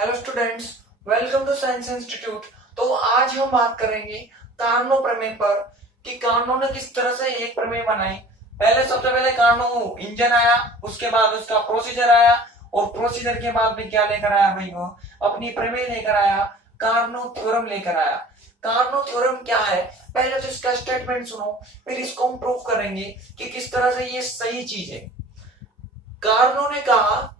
Hello students, welcome to science institute. तो आज हम बात करेंगे कार्नो प्रमेय पर कि कार्नो ने किस तरह से एक प्रमेय बनाई। सबसे पहले कार्नो इंजन आया, उसके बाद उसका प्रोसीजर आया और प्रोसीजर के बाद में क्या लेकर आया भाई, वो अपनी प्रमेय लेकर आया, कार्नो थ्योरम लेकर आया। कार्नो थ्योरम क्या है, पहले तो इसका स्टेटमेंट सुनो, फिर इसको हम प्रूव करेंगे कि किस तरह से ये सही चीज है। कार्नो ने कहा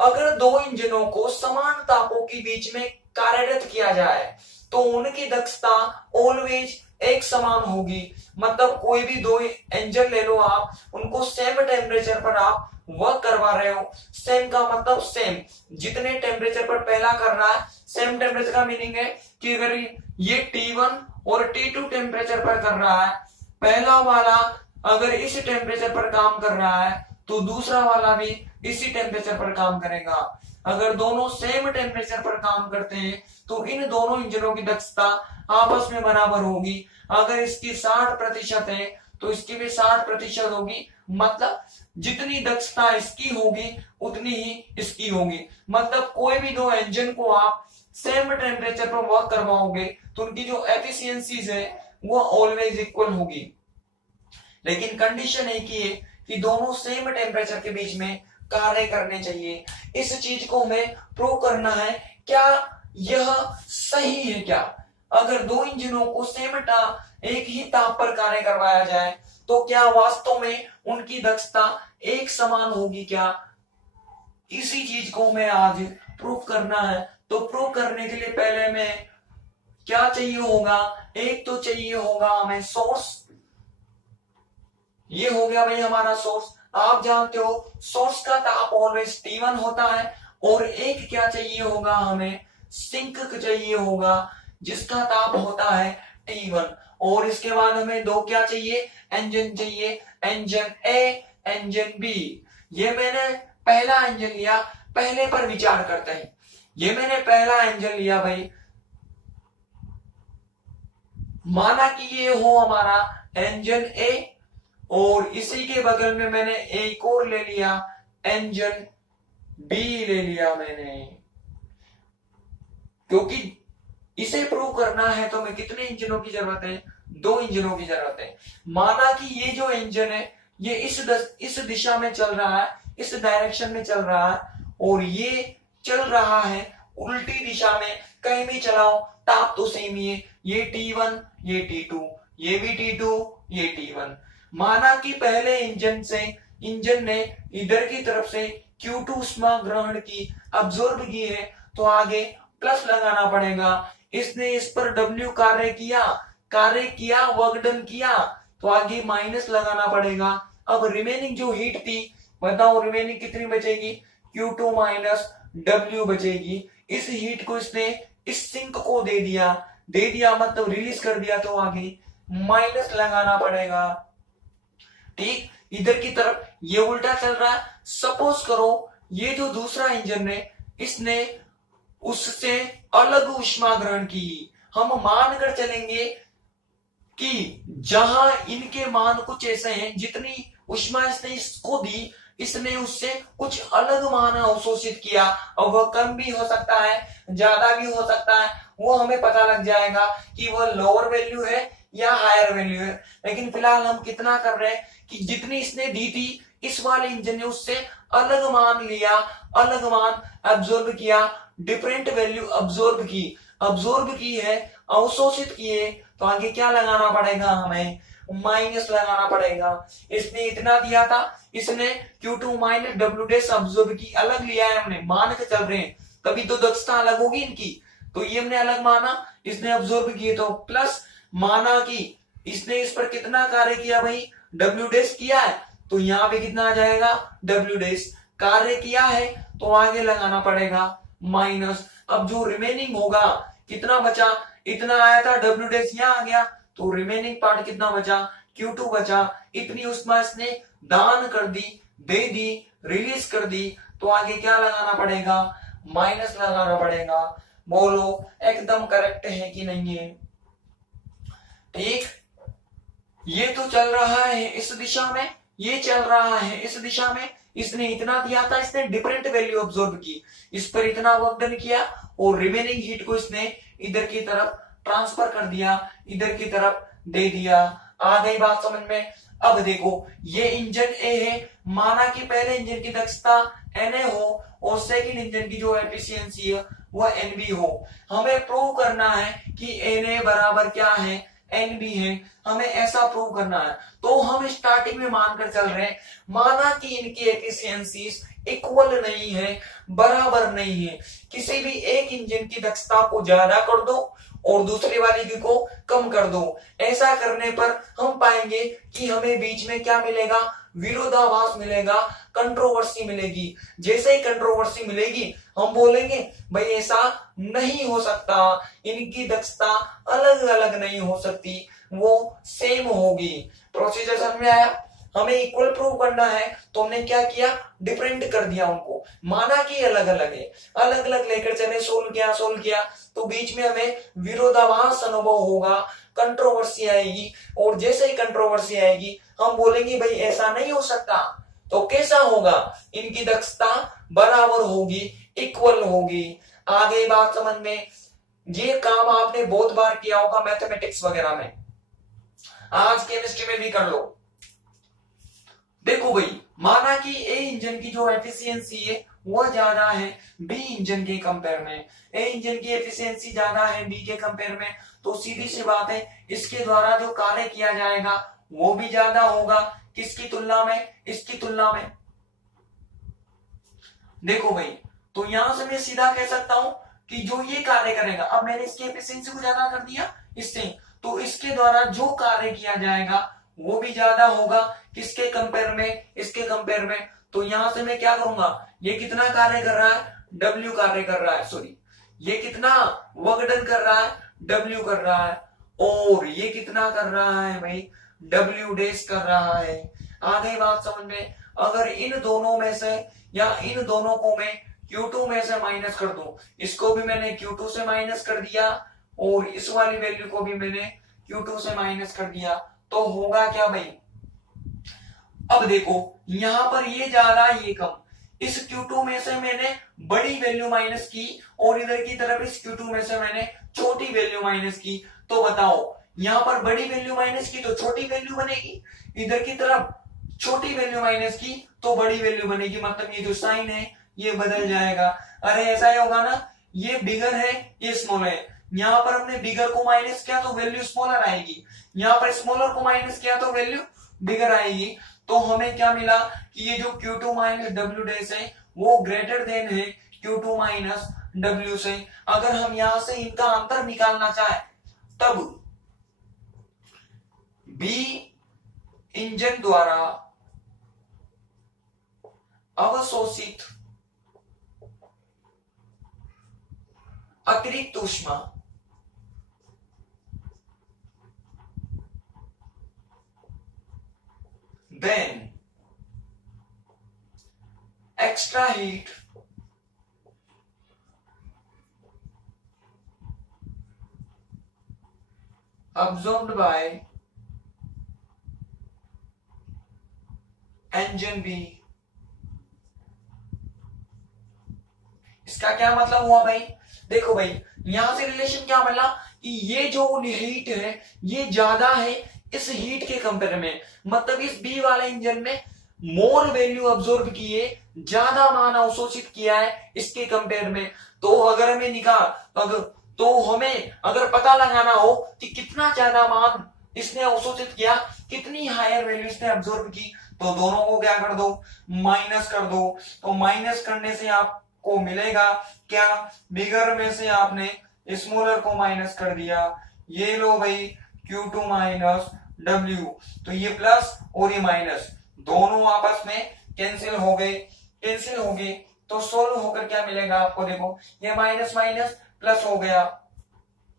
अगर दो इंजनों को समान तापों के बीच में कार्यरत किया जाए तो उनकी दक्षता ऑलवेज एक समान होगी। मतलब कोई भी दो इंजन ले लो आप, उनको सेम टेम्परेचर पर आप वर्क करवा रहे हो। सेम का मतलब सेम, जितने टेम्परेचर पर पहला कर रहा है, सेम टेम्परेचर का मीनिंग है कि अगर ये T1 और T2 टेम्परेचर पर कर रहा है, पहला वाला अगर इस टेम्परेचर पर काम कर रहा है तो दूसरा वाला भी इसी टेम्परेचर पर काम करेगा। अगर दोनों सेम टेम्परेचर पर काम करते हैं तो इन दोनों इंजनों की दक्षता आपस में बराबर होगी। अगर इसकी 60% है तो इसकी भी 60% होगी। मतलब जितनी दक्षता इसकी होगी उतनी ही इसकी होगी। मतलब कोई भी दो इंजन को आप सेम टेम्परेचर पर वर्क करवाओगे तो उनकी जो एफिशिएंसीज है वो ऑलवेज इक्वल होगी। लेकिन कंडीशन एक ही है कि दोनों सेम टेम्परेचर के बीच में कार्य करने चाहिए। इस चीज को हमें प्रूव करना है, क्या यह सही है क्या। अगर दो इंजनों को एक ही ताप पर कार्य करवाया जाए तो क्या वास्तव में उनकी दक्षता एक समान होगी क्या। इसी चीज को हमें आज प्रूव करना है। तो प्रूव करने के लिए पहले हमें क्या चाहिए होगा, एक तो चाहिए होगा हमें सोर्स। ये हो गया भाई हमारा सोर्स। आप जानते हो सोर्स का ताप ऑलवेज T1 होता है। और एक क्या चाहिए होगा, हमें सिंक चाहिए होगा जिसका ताप होता है T1। और इसके बाद हमें दो क्या चाहिए, इंजन चाहिए, इंजन ए, इंजन बी। ये मैंने पहला इंजन लिया, पहले पर विचार करते हैं। ये मैंने पहला इंजन लिया भाई, माना कि ये हो हमारा इंजन ए और इसी के बगल में मैंने एक और ले लिया, इंजन बी ले लिया मैंने। क्योंकि इसे प्रूव करना है तो हमें कितने इंजनों की जरूरत है, दो इंजनों की जरूरत है। माना कि ये जो इंजन है ये इस दिशा में चल रहा है, इस डायरेक्शन में चल रहा है, और ये चल रहा है उल्टी दिशा में। कहीं भी चलाओ ताप तो सेम ही है, ये T1 ये T2, ये भी T2 ये T1। माना कि पहले इंजन ने इधर की तरफ से Q2 उष्मा ग्रहण की, अब्सॉर्ब की है, तो आगे प्लस लगाना पड़ेगा। इसने इस पर W कार्य किया, वर्क डन किया, तो आगे माइनस लगाना पड़ेगा। अब रिमेनिंग जो हीट थी, बताओ रिमेनिंग कितनी बचेगी, Q2 माइनस W बचेगी। इस हीट को इसने इस सिंक को दे दिया मतलब रिलीज कर दिया, तो आगे माइनस लगाना पड़ेगा। ठीक, इधर की तरफ ये उल्टा चल रहा है। सपोज करो ये जो दूसरा इंजन है इसने उससे अलग ऊष्मा ग्रहण की। हम मानकर चलेंगे कि जहां इनके मान कुछ ऐसे हैं, जितनी ऊष्मा इसने इसको दी, इसने उससे कुछ अलग मान अवशोषित किया। और वह कम भी हो सकता है, ज्यादा भी हो सकता है, वो हमें पता लग जाएगा कि वह लोअर वैल्यू है या हायर वैल्यू है। लेकिन फिलहाल हम कितना कर रहे हैं कि जितनी इसने दी थी, इस वाले इंजन ने उससे अलग मान लिया, अलग मान अब्सॉर्ब किया, डिफरेंट वैल्यू अब्सॉर्ब की है, अवशोषित किए, तो आगे क्या लगाना पड़ेगा, हमें माइनस लगाना पड़ेगा। इसने इतना दिया था, इसने Q2 minus W dash absorb की, अलग लिया है हमने, मान के चल रहे हैं, तभी तो दक्षता अलग होगी इनकी। तो ये हमने अलग माना, इसने अब्सॉर्ब किए तो प्लस, माना कि इसने इस पर कितना कार्य किया भाई, W डैश किया है, तो यहाँ पे कितना आ जाएगा, W डैश कार्य किया है, तो आगे लगाना पड़ेगा माइनस। अब जो रिमेनिंग होगा, कितना बचा, इतना आया था, W डैश यहाँ आ गया, तो रिमेनिंग पार्ट कितना बचा, Q2 बचा। इतनी उष्मा इसने दान कर दी, दे दी, रिलीज कर दी, तो आगे क्या लगाना पड़ेगा, माइनस लगाना पड़ेगा। बोलो एकदम करेक्ट है कि नहीं है। ठीक, ये तो चल रहा है इस दिशा में, ये चल रहा है इस दिशा में, इसने इतना दिया था, इसने डिफरेंट वैल्यू ऑब्जॉर्व की, इस पर इतना वर्क डन किया और रिमेनिंग हीट को इसने इधर की तरफ ट्रांसफर कर दिया, इधर की तरफ दे दिया। आ गई बात समझ में? अब देखो ये इंजन ए है, माना कि पहले इंजन की दक्षता Na हो और सेकंड इंजन की जो एफिशिएंसी है वह Nb हो। हमें प्रूव करना है कि Na बराबर क्या है, Nb है, हमें ऐसा प्रूव करना है। तो हम स्टार्टिंग में मानकर चल रहे हैं, माना कि इनकी एफिशिएंसीज इक्वल नहीं है, बराबर नहीं है, किसी भी एक इंजन की दक्षता को ज्यादा कर दो और दूसरी वाली की को कम कर दो। ऐसा करने पर हम पाएंगे कि हमें बीच में क्या मिलेगा, विरोधाभास मिलेगा, कंट्रोवर्सी मिलेगी। जैसे ही कंट्रोवर्सी मिलेगी हम बोलेंगे भाई ऐसा नहीं हो सकता, इनकी दक्षता अलग अलग नहीं हो सकती, वो सेम होगी। प्रोसीजर समझ में आया? हमें इक्वल प्रूव करना है तो हमने क्या किया, डिफरेंट कर दिया उनको, माना कि अलग अलग है, अलग अलग लेकर चले, सोल्व किया तो बीच में हमें विरोधाभास अनुभव होगा, कंट्रोवर्सी आएगी, और जैसे ही कंट्रोवर्सी आएगी हम बोलेंगे भाई ऐसा नहीं हो सकता। तो कैसा होगा, इनकी दक्षता बराबर होगी, इक्वल होगी। आगे बात समझ में? ये काम आपने बहुत बार किया होगा मैथमेटिक्स वगैरह में, आज केमिस्ट्री में भी कर लो। देखो भाई, माना कि ए इंजन की जो एफिशिएंसी है वह ज्यादा है बी इंजन के कंपेयर में, ए इंजन की एफिशिएंसी ज्यादा है बी के कंपेयर में, तो सीधी सी बात है इसके द्वारा जो कार्य किया जाएगा वो भी ज्यादा होगा। किसकी तुलना में, इसकी तुलना में। देखो भाई, तो यहां से मैं सीधा कह सकता हूं कि जो ये कार्य करेगा, अब मैंने इसकी एफिशिएंसी को ज्यादा कर दिया इससे, तो इसके द्वारा जो कार्य किया जाएगा वो भी ज्यादा होगा। किसके कंपेयर में, इसके कंपेयर में। तो यहां से मैं क्या करूंगा, ये कितना कार्य कर रहा है, W कार्य कर रहा है, सॉरी ये कितना वर्क डन कर रहा है, W कर रहा है, और ये कितना कर रहा है भाई, W डैश कर रहा है। आ गई बात समझ में? अगर इन दोनों में से या इन दोनों को मैं Q2 में से माइनस कर दूं, इसको भी मैंने Q2 से माइनस कर दिया और इस वाली वैल्यू को भी मैंने Q2 से माइनस कर दिया, तो होगा क्या भाई? अब देखो यहां पर ये ज्यादा ये कम, इस Q2 में से मैंने बड़ी वैल्यू माइनस की और इधर की तरफ इस Q2 में से मैंने छोटी वैल्यू माइनस की, तो बताओ यहां पर बड़ी वैल्यू माइनस की तो छोटी वैल्यू बनेगी, इधर की तरफ छोटी वैल्यू माइनस की तो बड़ी वैल्यू बनेगी, मतलब ये जो साइन है ये बदल जाएगा। अरे ऐसा ही होगा ना, ये बिगर है ये स्मॉल है, यहां पर हमने बिगर को माइनस किया तो वैल्यू स्मॉलर आएगी, यहां पर स्मॉलर को माइनस किया तो वैल्यू बिगर आएगी। तो हमें क्या मिला कि ये जो Q2 माइनस W डैश है वो ग्रेटर देन है Q2 माइनस W से। अगर हम यहां से इनका अंतर निकालना चाहे तब B इंजन द्वारा अवशोषित अतिरिक्त ऊष्मा then extra heat absorbed by engine B। इसका क्या मतलब हुआ भाई? देखो भाई, यहां से रिलेशन क्या मिला कि ये जो हीट है ये ज्यादा है इस हीट के कंपेयर में, मतलब इस बी वाले इंजन में मोर वैल्यू ऑब्जॉर्व की है, ज्यादा मान अवशोषित किया है इसके कंपेयर में। तो अगर हमें तो हमें अगर पता लगाना हो कि कितना ज्यादा मान इसने अवशोषित किया, कितनी हायर वैल्यू इसने ऑब्जॉर्व की, तो दोनों को क्या कर दो, माइनस कर दो। तो माइनस करने से आपको मिलेगा क्या, बिगर में से आपने स्मॉलर को माइनस कर दिया, ये लो भाई Q2 माइनस W, तो ये प्लस और ये माइनस दोनों आपस में कैंसिल हो गए, तो सोल्व होकर क्या मिलेगा आपको, देखो ये माइनस माइनस प्लस हो गया,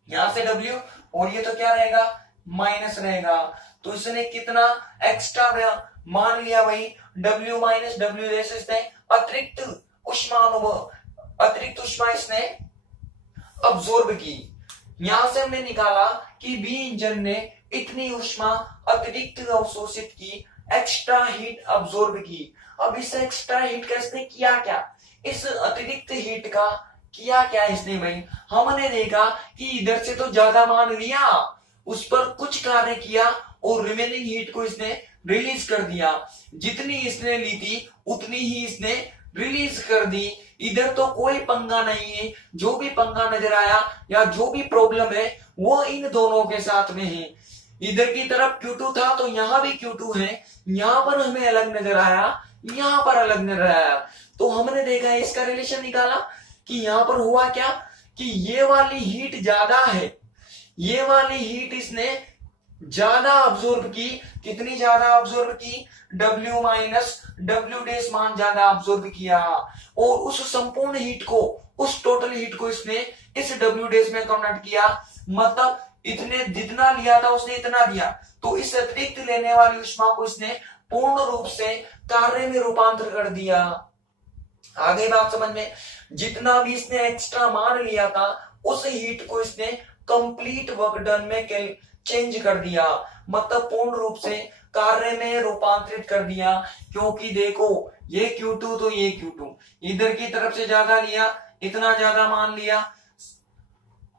यहां से W और ये तो क्या रहेगा, माइनस रहेगा। तो इसने कितना एक्स्ट्रा मान लिया भाई, W माइनस W जैसे इसने अतिरिक्त ऊष्मा इसने अब्सॉर्ब की। यहां से हमने निकाला कि बी इंजन ने इतनी ऊष्मा अतिरिक्त अवशोषित की, एक्स्ट्रा हीट अब्सॉर्ब की। अब इस एक्स्ट्रा हीट का इसने किया क्या, इस अतिरिक्त हीट का किया क्या इसने भाई, हमने देखा कि इधर से तो ज्यादा मान लिया, उस पर कुछ कार्य किया और रिमेनिंग हीट को इसने रिलीज कर दिया। जितनी इसने ली थी उतनी ही इसने रिलीज कर दी। इधर तो कोई पंगा नहीं है, जो भी पंगा नजर आया या जो भी प्रॉब्लम है वो इन दोनों के साथ में है। इधर की तरफ Q2 था तो यहां भी Q2 है, यहां पर हमें अलग नजर आया, यहां पर अलग नजर आया। तो हमने देखा इसका रिलेशन निकाला कि यहां पर हुआ क्या कि ये वाली हीट ज्यादा है, ये वाली हीट इसने ज्यादा ऑब्जॉर्ब की। कितनी ज्यादा ऑब्जॉर्ब की, W माइनस डब्ल्यू डैश मान ज्यादा ऑब्जॉर्ब किया, और उस संपूर्ण हीट को, उस टोटल हीट को इसने इस W डैश में कन्वर्ट किया। मतलब इतने जितना लिया था उसने इतना दिया, तो इस अतिरिक्त लेने वाली ऊष्मा को इसने पूर्ण रूप से कार्य में रूपांतर कर दिया। आगे बात समझ में, जितना भी इसने एक्स्ट्रा मान लिया था उस हीट को इसने कंप्लीट वर्क डन में चेंज कर दिया, मतलब पूर्ण रूप से कार्य में रूपांतरित कर दिया। क्योंकि देखो ये Q2 तो ये Q2 इधर की तरफ से ज्यादा लिया, इतना ज्यादा मान लिया,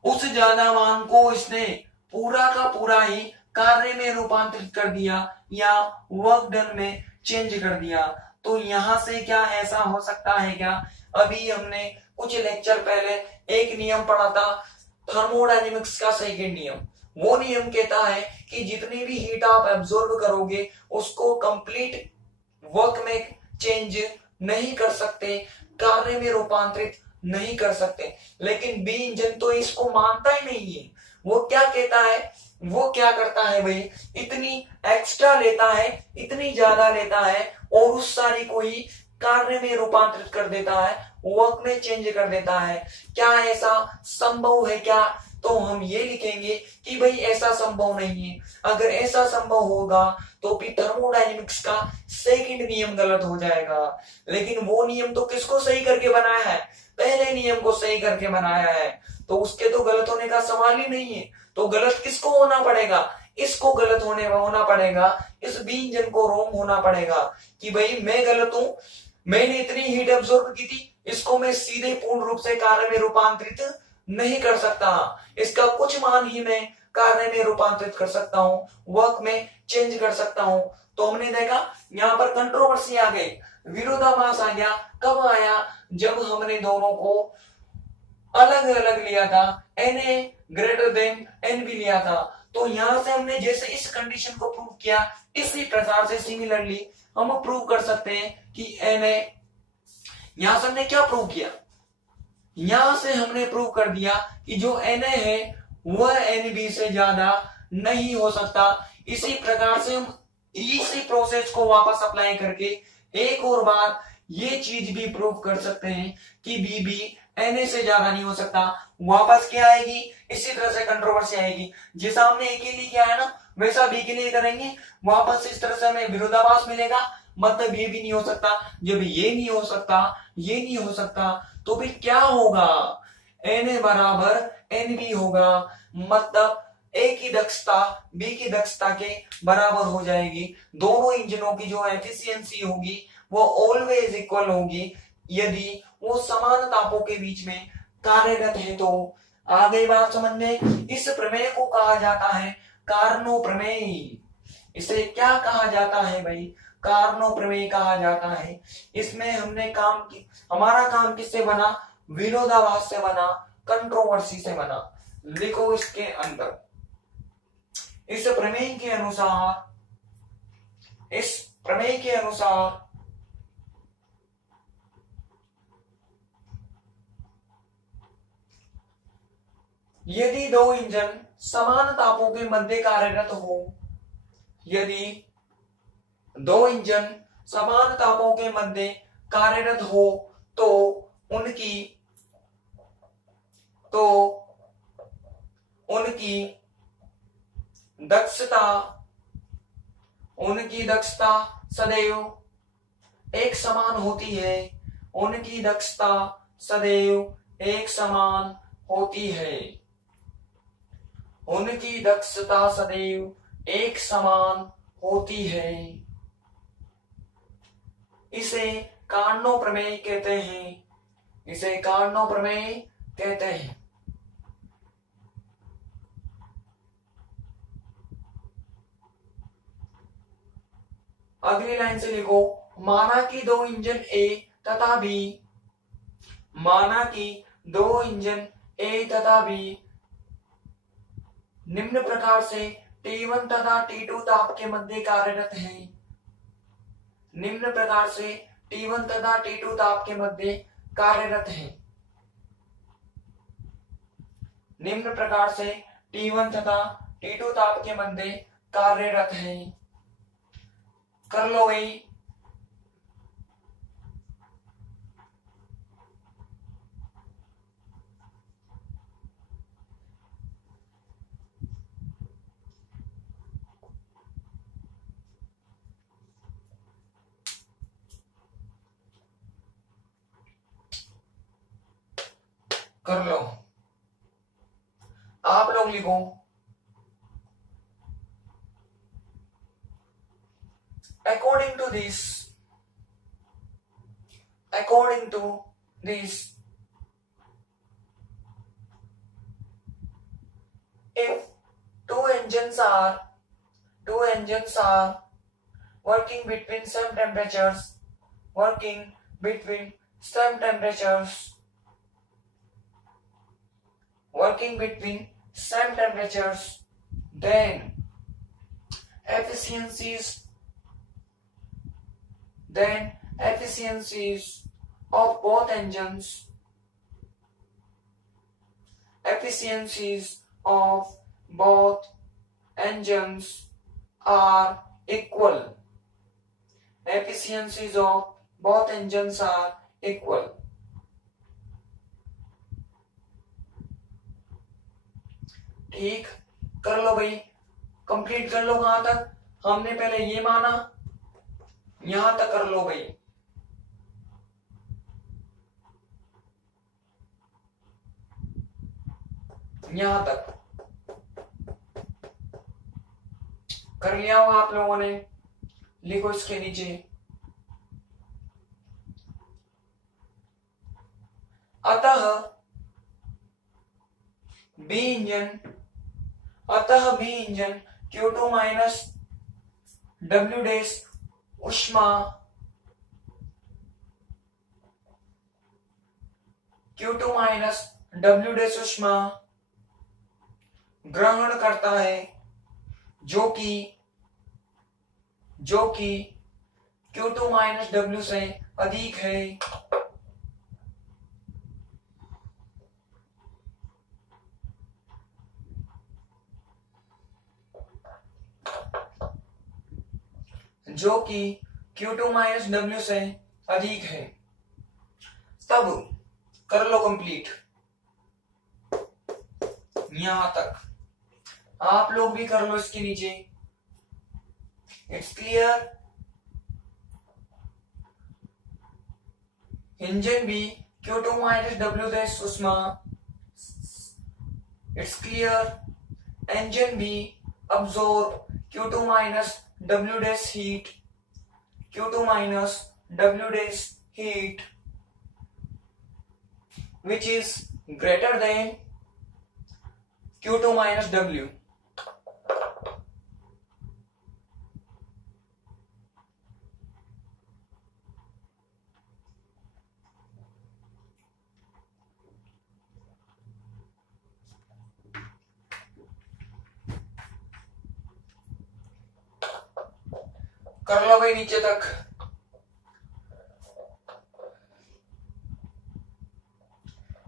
उस ज्यादा मान को इसने पूरा का पूरा ही कार्य में रूपांतरित कर दिया या वर्क डन में चेंज कर दिया। तो यहां से क्या ऐसा हो सकता है क्या, अभी हमने कुछ लेक्चर पहले एक नियम पढ़ा था थर्मोडायनेमिक्स का सेकंड नियम। वो नियम कहता है कि जितनी भी हीट आप एब्जॉर्ब करोगे उसको कंप्लीट वर्क में चेंज नहीं कर सकते, कार्य में रूपांतरित नहीं कर सकते। लेकिन बी इंजन तो इसको मानता ही नहीं है। वो क्या कहता है, वो क्या करता है भाई, इतनी एक्स्ट्रा लेता है, इतनी ज्यादा लेता है और उस सारी को ही कार्य में रूपांतरित कर देता है, वर्क में चेंज कर देता है। क्या ऐसा संभव है क्या, तो हम ये लिखेंगे कि भाई ऐसा संभव नहीं है। अगर ऐसा संभव होगा तो फिर थर्मोडायनेमिक्स का सेकंड नियम गलत हो जाएगा। लेकिन वो नियम तो किसको सही करके बनाया है, पहले नियम को सही करके बनाया है, तो उसके तो गलत होने का सवाल ही नहीं है। तो गलत किसको होना पड़ेगा, इसको गलत होना पड़ेगा, इस बी इंजन को रॉन्ग होना पड़ेगा कि भाई मैं गलत हूं, मैंने इतनी हीट एब्जॉर्ब की थी, इसको मैं सीधे पूर्ण रूप से कार्य में रूपांतरित नहीं कर सकता, इसका कुछ मान ही मैं कार्य में रूपांतरित कर सकता हूं, वर्क में चेंज कर सकता हूं। तो हमने देखा यहां पर कंट्रोवर्सी आ गई, विरोधाभास आ गया। कब आया, जब हमने दोनों को अलग अलग लिया था, Na ग्रेटर देन Nb लिया था। तो यहां से हमने जैसे इस कंडीशन को प्रूव किया, इसी प्रकार से सिमिलरली हम प्रूव कर सकते हैं कि Na, यहां से हमने क्या प्रूव किया, यहां से हमने प्रूव कर दिया कि जो Na है वह Nb से ज्यादा नहीं हो सकता। इसी प्रकार से हम इसी प्रोसेस को वापस अप्लाई करके एक और बार ये चीज भी प्रूव कर सकते हैं कि Bb Na से ज्यादा नहीं हो सकता। वापस क्या आएगी, इसी तरह से कंट्रोवर्सी आएगी। जैसा हमने ए के लिए किया है ना, वैसा बी के लिए करेंगे, वापस इस तरह से हमें विरोधाभास मिलेगा। मतलब ये भी नहीं हो सकता, जब ये नहीं हो सकता, ये नहीं हो सकता, तो फिर क्या होगा, Na बराबर Nb होगा। मतलब ए की दक्षता बी की दक्षता के बराबर हो जाएगी। दोनों इंजनों की जो एफिशिएंसी होगी वो ऑलवेज इक्वल होगी यदि वो समान तापों के बीच में कार्यरत है। तो आ गई बात समझ में। इस प्रमेय को कहा जाता है कार्नो प्रमेय। इसे क्या कहा जाता है भाई, कार्नो प्रमेय कहा जाता है। इसमें हमने हमारा काम किससे बना, विरोधाभास से बना, कंट्रोवर्सी से बना। लिखो इसके अंदर, इस प्रमेय के अनुसार यदि दो इंजन समान तापों के मध्य कार्यरत हो, यदि दो इंजन समान तापों के मध्य कार्यरत हो तो उनकी दक्षता सदैव एक समान होती है। उनकी दक्षता सदैव एक समान होती है। उनकी दक्षता सदैव एक समान होती है। इसे कार्नो प्रमेय कहते हैं, इसे कार्नो प्रमेय कहते हैं। अगली लाइन से लिखो, माना कि दो इंजन ए तथा बी, माना कि दो इंजन ए तथा बी निम्न प्रकार से T1 तथा T2 ताप के मध्य कार्यरत हैं, निम्न प्रकार से T1 तथा T2 ताप के मध्य कार्यरत हैं, निम्न प्रकार से T1 तथा T2 ताप के मध्य कार्यरत हैं। कर लो भाई। कर लो, आप लोग लिखो, according to this, if two engines are working between same temperatures, then efficiencies of both engines are equal. Efficiencies of both engines are equal. ठीक, कर लो भाई, कंप्लीट कर लो। कहां तक हमने पहले ये माना, यहां तक कर लो भाई। यहां तक कर लिया होगा आप लोगों ने। लिखो इसके नीचे, अतः B engine Q2 minus W dash उष्मा Q2 माइनस W डैश उष्मा ग्रहण करता है, जो कि Q2 माइनस W से अधिक है। जो कि Q2 माइनस W से अधिक है। तब कर लो कंप्लीट, यहां तक आप लोग भी कर लो इसके नीचे। It's clear. Engine B Q2 minus W dash उष्मा, it's clear. Engine B absorb Q2 minus W dash heat, Q2 minus W dash heat, which is greater than Q2 minus W. कर लो भाई नीचे तक।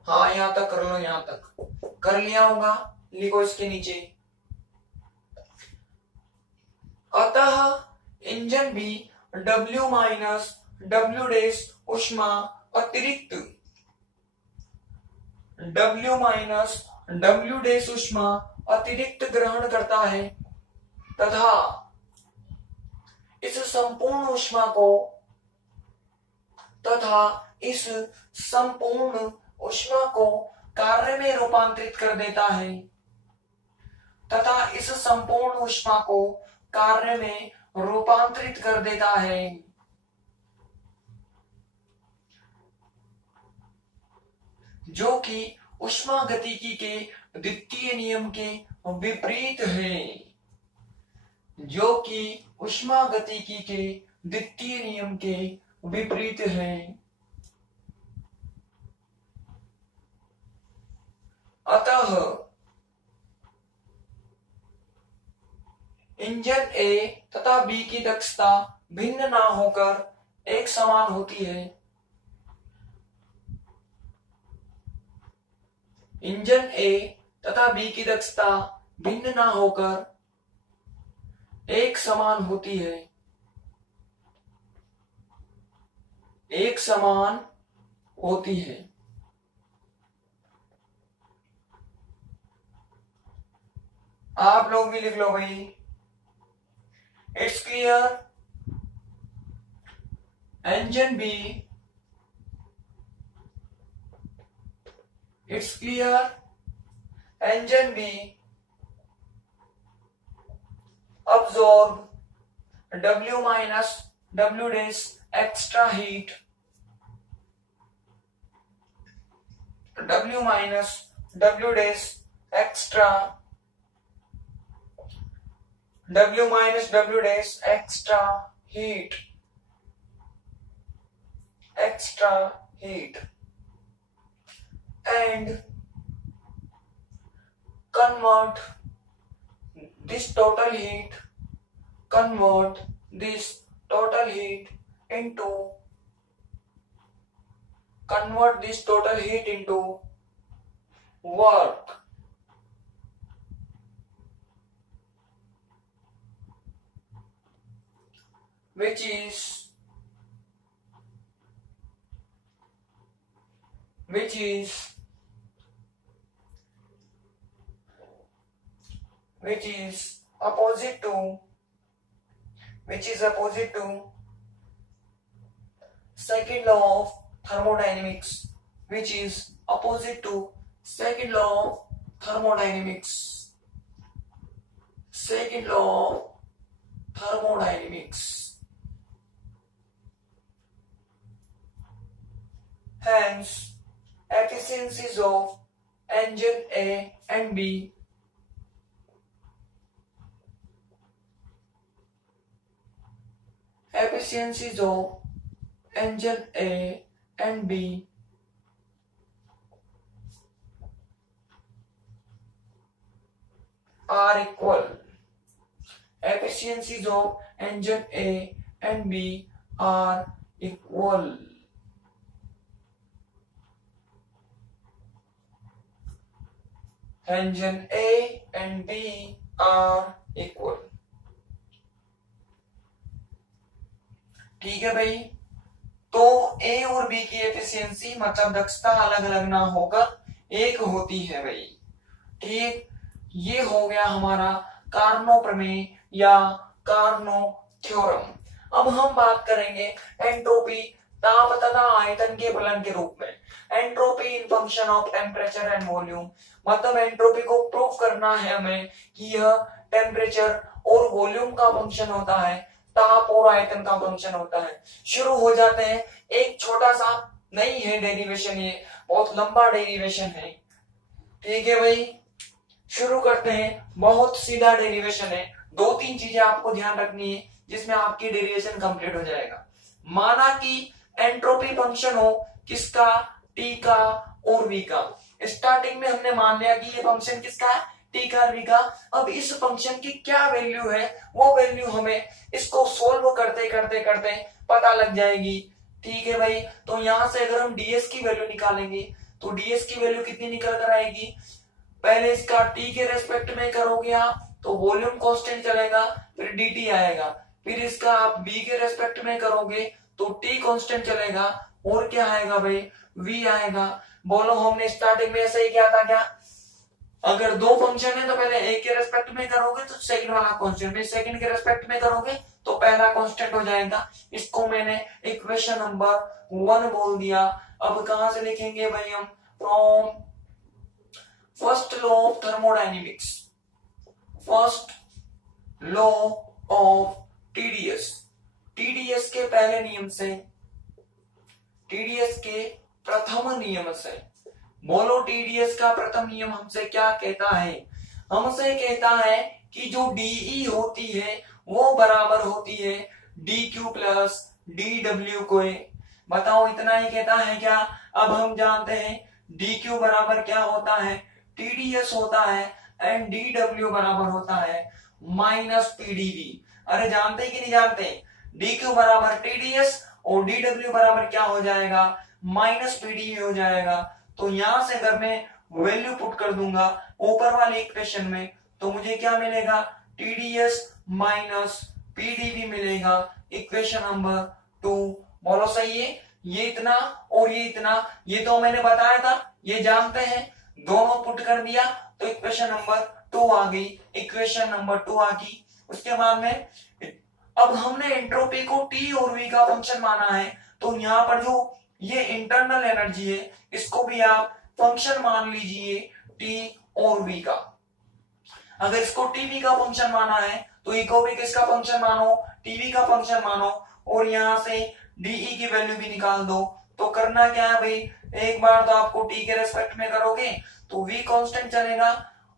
हाँ यहां तक कर लो, यहां तक कर लिया होगा। लिखो इसके नीचे, अतः engine B W minus W dash उष्मा अतिरिक्त W माइनस W डैश उष्मा अतिरिक्त ग्रहण करता है तथा इस संपूर्ण उष्मा को कार्य में रूपांतरित कर देता है, तथा इस संपूर्ण उष्मा को कार्य में रूपांतरित कर देता है। जो कि ऊष्मागतिकी के द्वितीय नियम के विपरीत है, जो कि ऊष्मागतिकी के द्वितीय नियम के विपरीत है। अतः इंजन ए तथा बी की दक्षता भिन्न ना होकर एक समान होती है। इंजन ए तथा बी की दक्षता भिन्न ना होकर एक समान होती है, एक समान होती है। आप लोग भी लिख लो भाई। It's clear engine B, it's clear engine B absorb W minus W dash extra heat, W minus W dash extra, W minus W dash extra heat, extra heat, and convert this total heat, convert this total heat into, convert this total heat into work, which is opposite to second law of thermodynamics, which is opposite to second law of thermodynamics, second law of thermodynamics. Hence, efficiencies of engine A and B efficiencies of engine A and B are equal. Efficiencies of engine A and B are equal. Engine A and B are equal. ठीक है भाई। तो ए और B की efficiency मतलब दक्षता अलग अलग ना होकर एक होती है भाई। ठीक, ये हो गया हमारा कार्नो प्रमेय या कार्नो थ्योरम। अब हम बात करेंगे एंट्रोपी, ताप तथा आयतन के फलन के रूप में। Entropy in function of temperature and volume, मतलब एंट्रोपी को प्रूव करना है हमें कि यह टेम्परेचर और वॉल्यूम का फंक्शन होता है, ताप और आयतन का फंक्शन होता है। शुरू हो जाते हैं, एक छोटा सा नहीं है डेरिवेशन, ये बहुत लंबा डेरिवेशन है। ठीक है भाई, शुरू करते हैं। बहुत सीधा डेरिवेशन है, दो तीन चीजें आपको ध्यान रखनी है जिसमें आपकी डेरिवेशन कंप्लीट हो जाएगा। माना कि एंट्रोपी फंक्शन हो किसका, टी का और वी का। स्टार्टिंग में हमने मान लिया कि ये फंक्शन किसका है, टी का, वी का। अब इस फंक्शन की क्या वैल्यू है, वो वैल्यू हमें इसको सोल्व करते करते करते पता लग जाएगी। ठीक है भाई, तो यहां से अगर हम डीएस की वैल्यू निकालेंगे तो डीएस की वैल्यू कितनी निकल कर आएगी, पहले इसका टी के रेस्पेक्ट में करोगे आप तो वॉल्यूम कांस्टेंट चलेगा, फिर dt आएगा, फिर इसका आप v के रेस्पेक्ट में करोगे तो t कांस्टेंट चलेगा, और क्या आएगा भाई, v आएगा। बोलो हमने स्टार्टिंग में ऐसा ही किया था क्या, अगर दो फंक्शन है तो पहले एक के रेस्पेक्ट में करोगे तो सेकंड वाला कांस्टेंट, फिर सेकंड के रेस्पेक्ट में करोगे तो पहला कांस्टेंट हो जाएगा। इसको मैंने इक्वेशन नंबर 1 बोल दिया। अब कहां से लिखेंगे भाई हम, from first law of thermodynamics, first law of TDS, TDS के पहले नियम से, टीडीएस के प्रथम नियम से, बोलो टीडीएस का प्रथम नियम हमसे क्या कहता है? हमसे कहता है कि जो डीई होती है वो बराबर होती है D Q plus D W को। बताओ इतना ही कहता है क्या? अब हम जानते हैं डी क्यू बराबर क्या होता है, टीडीएस होता है, एंड डी डब्ल्यू बराबर होता है माइनस पीडीवी। अरे जानते हैं कि नहीं जानते? डी क्यू बराबर टीडीएस और डी डब्ल्यू बराबर क्या हो जाएगा, माइनस पीडीवी हो जाएगा। तो यहां से अगर मैं वैल्यू पुट कर दूंगा ऊपर वाले इक्वेशन में तो मुझे क्या मिलेगा, टीडीएस माइनस पीडीवी मिलेगा। इक्वेशन नंबर 2 बोलो सही है। ये इतना और ये इतना, ये तो मैंने बताया था, ये जानते हैं। दोनों पुट कर दिया तो इक्वेशन नंबर 2 आ गई। इक्वेशन नंबर 2 आ गई। उसके बाद में अब हमने एंट्रोपी को टी और वी का फंक्शन माना है, तो यहाँ पर जो ये इंटरनल एनर्जी है इसको भी आप फंक्शन मान लीजिए टी और वी का। अगर इसको टीवी का फंक्शन माना है तो ई को भी किसका फंक्शन मानो, टीवी का फंक्शन मानो, और यहां से डीई की वैल्यू भी निकाल दो। तो करना क्या है भाई, एक बार तो आपको टी के रेस्पेक्ट में करोगे तो वी कांस्टेंट चलेगा,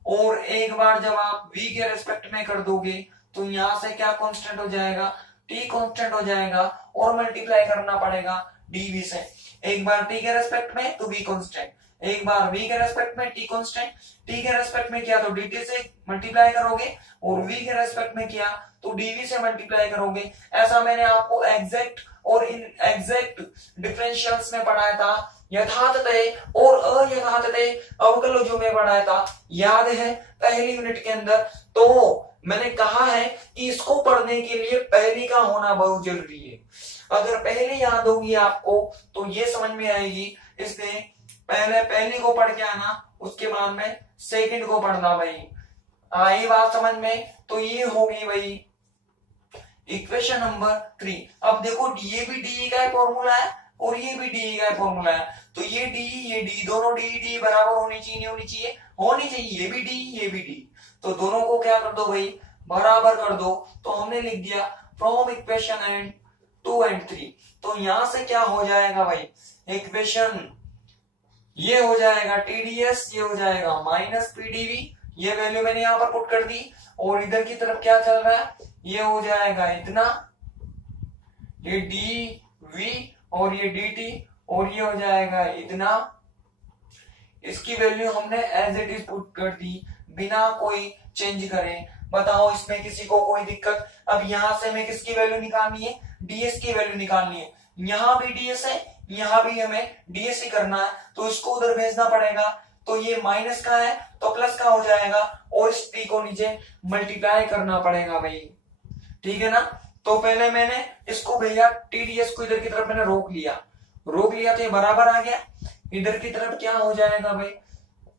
और एक बार जब आप वी के रेस्पेक्ट में कर दोगे तो यहां से क्या कांस्टेंट हो जाएगा, टी कांस्टेंट हो जाएगा, और मल्टीप्लाई करना पड़ेगा डीवी से। एक बार टी के रेस्पेक्ट में तो वी कांस्टेंट, एक बार वी के रेस्पेक्ट में टी कांस्टेंट, टी के रेस्पेक्ट में किया तो dt से मल्टीप्लाई करोगे, और v के रेस्पेक्ट में किया तो dv से मल्टीप्लाई करोगे। ऐसा मैंने आपको एग्जैक्ट और इन एग्जैक्ट डिफरेंशियल्स में पढ़ाया था, यथातः और अयथातः अवकलजों में पढ़ाया था, याद है पहली यूनिट के अंदर। तो मैंने कहा है कि इसको पढ़ने के लिए पहली का होना बहुत जरूरी है। अगर पहली याद होगी आपको तो ये समझ में आएगी, इसलिए पहले पहली को पढ़ के आना, उसके बाद में सेकंड को पढ़ना भाई। आई बात समझ में? तो ये होगी भाई इक्वेशन नंबर 3। अब देखो ये भी डी का फॉर्मूला है और ये भी डी का फॉर्मूला है, तो ये डी दोनों डी बराबर होनी चाहिए, नहीं होनी चाहिए? होनी चाहिए। ये भी डी, तो दोनों को क्या कर दो भाई, बराबर कर दो। तो हमने लिख दिया फ्रॉम इक्वेशन एंड 2 and 3। तो यहां से क्या हो जाएगा भाई, इक्वेशन ये हो जाएगा टीडीएस, ये हो जाएगा माइनस पीडीवी, ये वैल्यू मैंने यहां पर पुट कर दी, और इधर की तरफ क्या चल रहा है, ये हो जाएगा इतना, ये डी वी और ये डी टी, और ये हो जाएगा इतना। इसकी वैल्यू हमने एज इट इज पुट कर दी बिना कोई चेंज करे। बताओ इसमें किसी को कोई दिक्कत? अब यहां से हमें किसकी वैल्यू निकालनी है, डीएस की वैल्यू निकालनी है। यहां भी डीएस है, यहां भी हमें डीएस ही करना है, तो इसको उधर भेजना पड़ेगा। तो ये माइनस का है तो प्लस का हो जाएगा, और इस टी को नीचे मल्टीप्लाई करना पड़ेगा भाई, ठीक है ना। तो पहले मैंने इसको भेजा टीडीएस को, इधर की तरफ मैंने रोक लिया तो ये बराबर आ गया। इधर की तरफ क्या हो जाएगा भाई,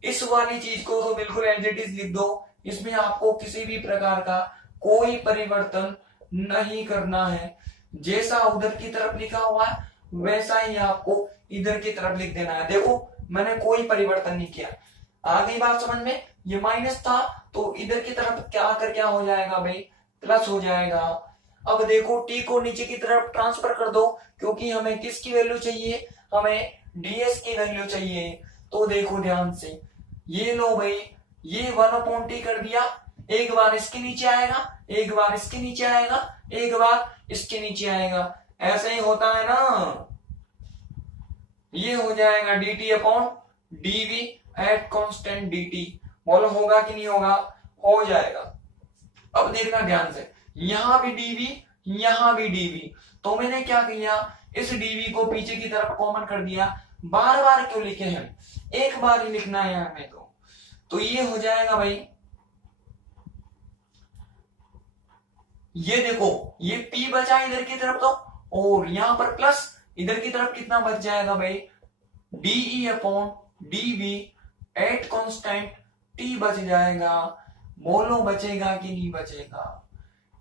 इस वाली चीज को तो बिल्कुल एज इट इज लिख दो, इसमें आपको किसी भी प्रकार का कोई परिवर्तन नहीं करना है। जैसा उधर की तरफ लिखा हुआ है वैसा ही आपको इधर की तरफ लिख देना है। देखो मैंने कोई परिवर्तन नहीं किया। आ गई बात समझ में? ये माइनस था तो इधर की तरफ क्या आकर क्या हो जाएगा भाई, प्लस हो जाएगा। अब देखो टी को नीचे की तरफ ट्रांसफर कर दो, क्योंकि हमें किसकी वैल्यू चाहिए, हमें डीएस की वैल्यू चाहिए। तो देखो ध्यान से, ये लो भाई, ये 1/t कर दिया, एक बार इसके नीचे आएगा, एक बार इसके नीचे आएगा, एक बार इसके नीचे आएगा, ऐसे ही होता है ना। ये हो जाएगा dt upon dv at constant dt। बोलो होगा कि नहीं होगा? हो जाएगा। अब देखना ध्यान से, यहां भी dv, यहां भी dv, तो मैंने क्या किया, इस dv को पीछे की तरफ कॉमन कर दिया। बार बार क्यों लिखे हैं, एक बार ही लिखना है हमें। तो ये हो जाएगा भाई, ये देखो ये p बचा इधर की तरफ, तो और यहां पर प्लस इधर की तरफ कितना बच जाएगा भाई, D E upon D V at constant T बच जाएगा। बोलो बचेगा कि नहीं बचेगा?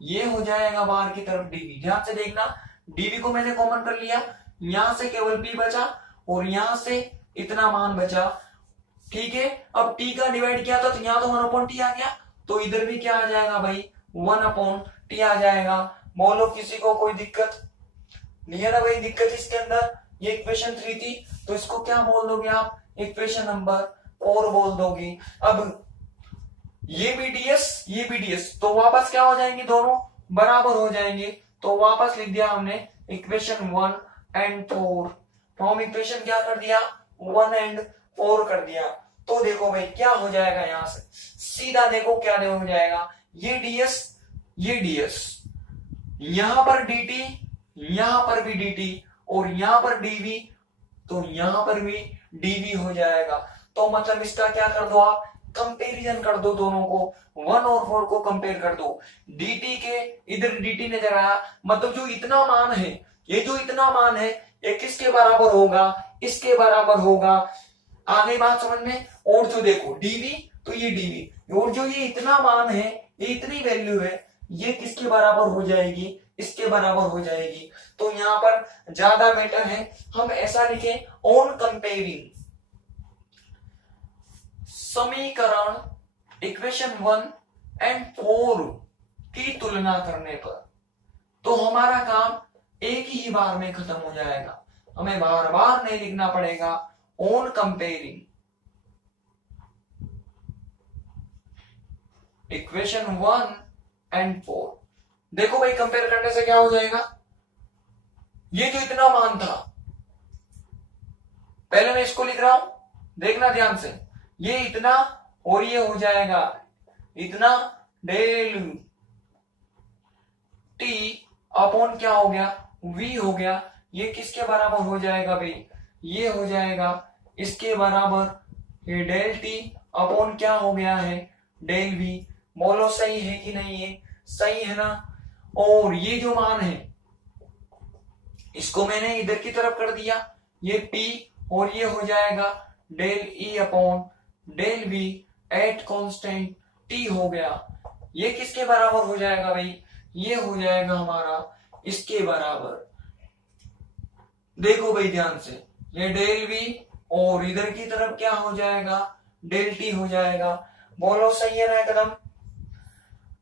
ये हो जाएगा बाहर की तरफ डीवी। ध्यान से देखना, डीवी को मैंने कॉमन कर लिया, यहां से केवल पी बचा और यहां से इतना मान बचा, ठीक है। अब टी का डिवाइड किया था तो यहां तो 1/t आ गया, तो इधर भी क्या आ जाएगा भाई, 1/t आ जाएगा। बोलो किसी को कोई दिक्कत नहीं है ना भाई? दिक्कत इसके अंदर ये इक्वेशन 3 थी, तो इसको क्या बोल दोगे आप, इक्वेशन नंबर 4 बोल दोगे। अब ये भी डीएस ये भी डीएस, तो वापस क्या हो जाएंगे, दोनों बराबर हो जाएंगे। तो वापस लिख दिया हमने इक्वेशन 1 एंड 4। तो हम इक्वेशन क्या कर दिया, 1 एंड 4 कर दिया। तो देखो भाई क्या हो जाएगा, यहां से सीधा देखो क्या हो जाएगा, ये डीएस, यहां पर dt, यहां पर भी dt, और यहां पर dv, तो यहां पर भी dv हो जाएगा। तो मतलब इसका क्या कर दो आप, कंपैरिजन कर दो दोनों को, 1 और 4 को कंपेयर कर दो। dt के इधर dt नजर आया, मतलब जो इतना मान है, ये जो इतना मान है ये किसके बराबर होगा, इसके बराबर होगा। आगे बात समझ में। और जो देखो dv, तो ये dv, और जो ये इतना मान है, ये इतनी वैल्यू है, ये किसके बराबर हो जाएगी, इसके बराबर हो जाएगी। तो यहां पर ज्यादा बेटर है हम ऐसा लिखें, ऑन कंपेयरिंग, समीकरण इक्वेशन 1 एंड 4 की तुलना करने पर, तो हमारा काम एक ही बार में खत्म हो जाएगा, हमें बार बार नहीं लिखना पड़ेगा। ऑन कंपेयरिंग इक्वेशन 1 एंड 4, देखो भाई कंपेयर करने से क्या हो जाएगा, ये जो इतना मान था, पहले मैं इसको लिख रहा हूं, देखना ध्यान से, ये इतना और ये हो जाएगा इतना, डेल टी अपॉन क्या हो गया, v हो गया। ये किसके बराबर हो जाएगा भाई, ये हो जाएगा इसके बराबर, ये डेल टी अपॉन क्या हो गया है, डेल v। बोलो सही है कि नहीं है, सही है ना। और ये जो मान है इसको मैंने इधर की तरफ कर दिया, ये p, और ये हो जाएगा del E upon del v at constant t हो गया। ये किसके बराबर हो जाएगा भाई, ये हो जाएगा हमारा इसके बराबर। देखो भाई ध्यान से, ये डेल v और इधर की तरफ क्या हो जाएगा, डेल t हो जाएगा। बोलो सही है ना एकदम।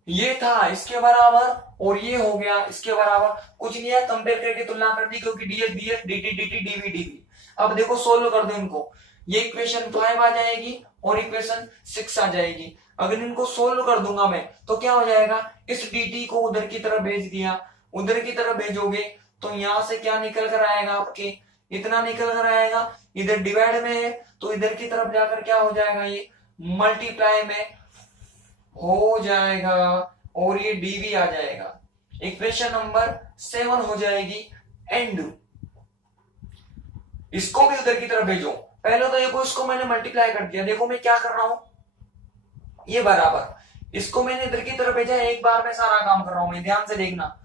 ये था इसके बराबर और ये हो गया इसके बराबर, कुछ नहीं है, कंपेयर करके तुलना कर दी, क्योंकि ds ds dt dt dv dv। अब देखो सोल्व कर दो इनको, ये इक्वेशन 5 आ जाएगी और इक्वेशन 6 आ जाएगी। अगर इनको सोल्व कर दूंगा मैं तो क्या हो जाएगा, इस dt को उधर की तरफ भेज दिया, उधर की तरफ भेजोगे तो यहां से क्या निकल कर आएगा, आपके इतना निकल कर आएगा। इधर डिवाइड में है तो इधर की तरफ जाकर क्या हो जाएगा, ये मल्टीप्लाई में हो जाएगा और ये dv आ जाएगा। इक्वेशन नंबर 7 हो जाएगी। एंड इसको भी उधर की तरफ भेजो, पहले तो देखो इसको मैंने मल्टीप्लाई कर दिया, देखो मैं क्या कर रहा हूं, ये बराबर, इसको मैंने इधर की तरफ भेजा, एक बार में सारा काम कर रहा हूं मैं, ध्यान से देखना।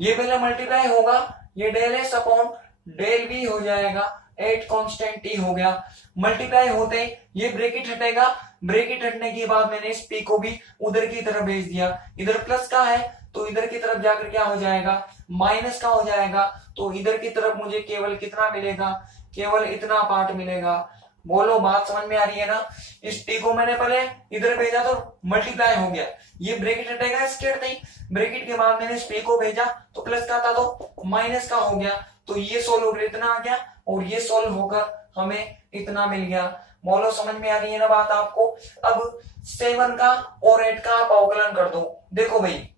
ये पहले मल्टीप्लाई होगा, ये del S upon del B हो जाएगा, एट कांस्टेंट टी हो गया। मल्टीप्लाई होते ये ब्रैकेट हटेगा, ब्रैकेट हटने के बाद मैंने इस पी को भी उधर की तरफ भेज दिया, इधर प्लस का है तो इधर की तरफ जाकर क्या हो जाएगा, माइनस का हो जाएगा। तो इधर की तरफ मुझे केवल कितना मिलेगा, केवल इतना पार्ट मिलेगा। बोलो बात समझ में आ रही है ना। इस टी को मैंने पहले इधर भेजा तो मल्टीप्लाई हो गया, ये ब्रैकेट हटेगा, इसके हटते ही ब्रैकेट के बाद मैंने इस पी को भेजा तो प्लस का था तो माइनस का हो गया, तो ये सोल्व होकर इतना आ गया और ये सोल्व होकर हमें इतना मिल गया। बोलो समझ में आ रही है ना बात आपको। अब 7 का और 8 का आप अवकलन कर दो। देखो भाई